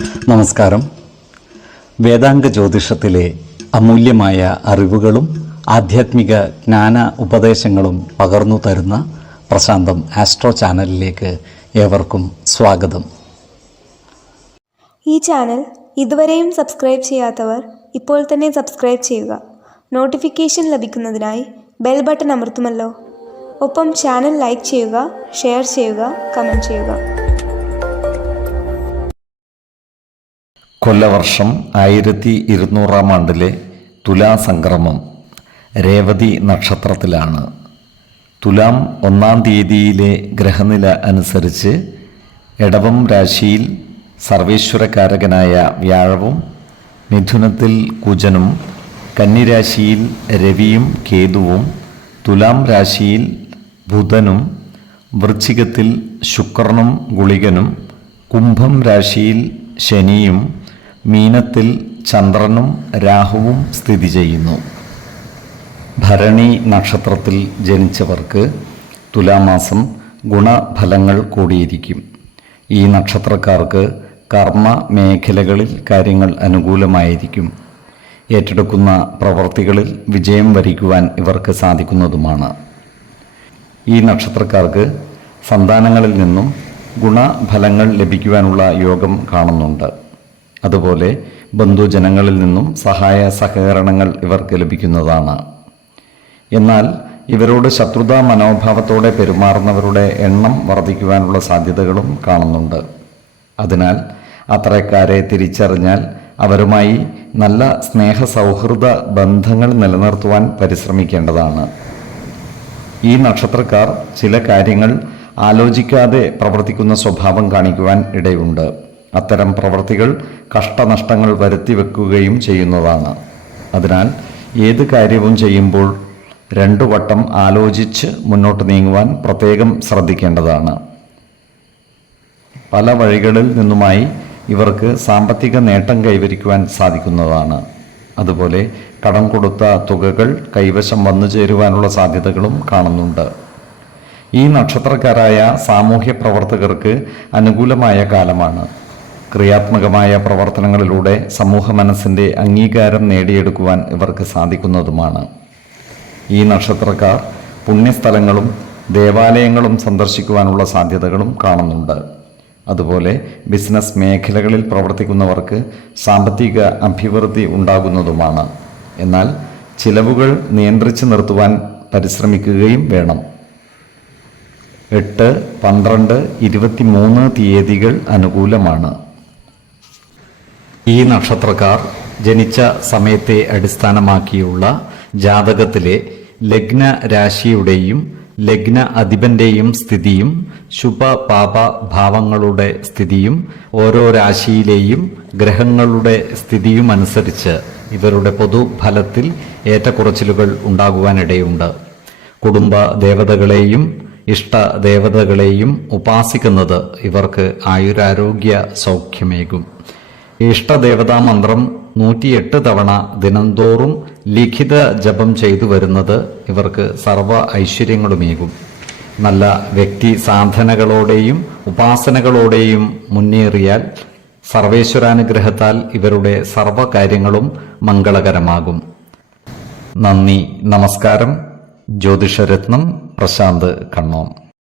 നമസ്കാരം. വേദാംഗ ജ്യോതിഷത്തിലെ അമൂല്യമായ അറിവുകളും ആധ്യാത്മിക ജ്ഞാന ഉപദേശങ്ങളും പകർന്നു തരുന്ന പ്രശാന്തം ആസ്ട്രോ ചാനലിലേക്ക് ഏവർക്കും സ്വാഗതം. ഈ ചാനൽ ഇതുവരെയും സബ്സ്ക്രൈബ് ചെയ്യാത്തവർ ഇപ്പോൾ തന്നെ സബ്സ്ക്രൈബ് ചെയ്യുക. നോട്ടിഫിക്കേഷൻ ലഭിക്കുന്നതിനായി ബെൽ ബട്ടൺ അമർത്തുമല്ലോ. ഒപ്പം ചാനൽ ലൈക്ക് ചെയ്യുക, ഷെയർ ചെയ്യുക, കമൻറ്റ് ചെയ്യുക. കൊല്ലവർഷം 1200 ആണ്ടിലെ തുലാസംക്രമം രേവതി നക്ഷത്രത്തിലാണ്. തുലാം 1-ാം തീയതിയിലെ ഗ്രഹനില അനുസരിച്ച് ഇടവം രാശിയിൽ സർവേശ്വരകാരകനായ വ്യാഴവും, മിഥുനത്തിൽ കുജനും, കന്നിരാശിയിൽ രവിയും കേതുവും, തുലാം രാശിയിൽ ബുധനും, വൃശ്ചികത്തിൽ ശുക്രനും ഗുളികനും, കുംഭം രാശിയിൽ ശനിയും, മീനത്തിൽ ചന്ദ്രനും രാഹുവും സ്ഥിതി ചെയ്യുന്നു. ഭരണി നക്ഷത്രത്തിൽ ജനിച്ചവർക്ക് തുലാമാസം ഗുണഫലങ്ങൾ കൂടിയിരിക്കും. ഈ നക്ഷത്രക്കാർക്ക് കർമ്മ മേഖലകളിൽ കാര്യങ്ങൾ അനുകൂലമായിരിക്കും. ഏറ്റെടുക്കുന്ന പ്രവൃത്തികളിൽ വിജയം വരിക്കുവാൻ ഇവർക്ക് സാധിക്കുന്നതുമാണ്. ഈ നക്ഷത്രക്കാർക്ക് സന്താനങ്ങളിൽ നിന്നും ഗുണഫലങ്ങൾ ലഭിക്കുവാനുള്ള യോഗം കാണുന്നുണ്ട്. അതുപോലെ ബന്ധുജനങ്ങളിൽ നിന്നും സഹായ സഹകരണങ്ങൾ ഇവർക്ക് ലഭിക്കുന്നതാണ്. എന്നാൽ ഇവരോട് ശത്രുതാ മനോഭാവത്തോടെ പെരുമാറുന്നവരുടെ എണ്ണം വർദ്ധിക്കുവാനുള്ള സാധ്യതകളും കാണുന്നുണ്ട്. അതിനാൽ അത്തരക്കാരെ തിരിച്ചറിഞ്ഞാൽ അവരുമായി നല്ല സ്നേഹ സൗഹൃദ ബന്ധങ്ങൾ നിലനിർത്തുവാൻ പരിശ്രമിക്കേണ്ടതാണ്. ഈ നക്ഷത്രക്കാർ ചില കാര്യങ്ങൾ ആലോചിക്കാതെ പ്രവർത്തിക്കുന്ന സ്വഭാവം കാണിക്കുവാൻ ഇടയുണ്ട്. അത്തരം പ്രവൃത്തികൾ കഷ്ടനഷ്ടങ്ങൾ വരുത്തി വെക്കുകയും ചെയ്യുന്നതാണ്. അതിനാൽ ഏത് കാര്യവും ചെയ്യുമ്പോൾ 2 വട്ടം ആലോചിച്ച് മുന്നോട്ട് നീങ്ങുവാൻ പ്രത്യേകം ശ്രദ്ധിക്കേണ്ടതാണ്. പല വഴികളിൽ നിന്നുമായി ഇവർക്ക് സാമ്പത്തിക നേട്ടം കൈവരിക്കുവാൻ സാധിക്കുന്നതാണ്. അതുപോലെ കടം കൊടുത്ത തുകകൾ കൈവശം വന്നു ചേരുവാനുള്ള സാധ്യതകളും കാണുന്നുണ്ട്. ഈ നക്ഷത്രക്കാരായ സാമൂഹ്യ പ്രവർത്തകർക്ക് അനുകൂലമായ കാലമാണ്. ക്രിയാത്മകമായ പ്രവർത്തനങ്ങളിലൂടെ സമൂഹ മനസ്സിൻ്റെ അംഗീകാരം നേടിയെടുക്കുവാൻ ഇവർക്ക് സാധിക്കുന്നതുമാണ്. ഈ നക്ഷത്രക്കാർ പുണ്യസ്ഥലങ്ങളും ദേവാലയങ്ങളും സന്ദർശിക്കുവാനുള്ള സാധ്യതകളും കാണുന്നുണ്ട്. അതുപോലെ ബിസിനസ് മേഖലകളിൽ പ്രവർത്തിക്കുന്നവർക്ക് സാമ്പത്തിക അഭിവൃദ്ധി ഉണ്ടാകുന്നതുമാണ്. എന്നാൽ ചിലവുകൾ നിയന്ത്രിച്ച് നിർത്തുവാൻ പരിശ്രമിക്കുകയും വേണം. 8, 12, 23 തീയതികൾ അനുകൂലമാണ്. ഈ നക്ഷത്രക്കാർ ജനിച്ച സമയത്തെ അടിസ്ഥാനമാക്കിയുള്ള ജാതകത്തിലെ ലഗ്ന രാശിയുടെയും ലഗ്ന അധിപന്റെയും സ്ഥിതിയും ശുഭ പാപ ഭാവങ്ങളുടെ സ്ഥിതിയും ഓരോ രാശിയിലെയും ഗ്രഹങ്ങളുടെ സ്ഥിതിയും അനുസരിച്ച് ഇവരുടെ പൊതുഫലത്തിൽ ഏറ്റക്കുറച്ചിലുകൾ ഉണ്ടാകുവാനിടയുണ്ട്. കുടുംബ ദേവതകളെയും ഇഷ്ട ദേവതകളെയും ഉപാസിക്കുന്നത് ഇവർക്ക് ആയുരാരോഗ്യ സൗഖ്യമേകും. ഇഷ്ടദേവതാ മന്ത്രം 108 തവണ ദിനംതോറും ലിഖിത ജപം ചെയ്തു വരുന്നത് ഇവർക്ക് സർവ ഐശ്വര്യങ്ങളുമേകും. നല്ല വ്യക്തി സാധനകളോടെയും ഉപാസനകളോടെയും മുന്നേറിയാൽ സർവേശ്വരാനുഗ്രഹത്താൽ ഇവരുടെ സർവകാര്യങ്ങളും മംഗളകരമാകും. നന്ദി, നമസ്കാരം. ജ്യോതിഷരത്നം പ്രശാന്ത് കണ്ണോം.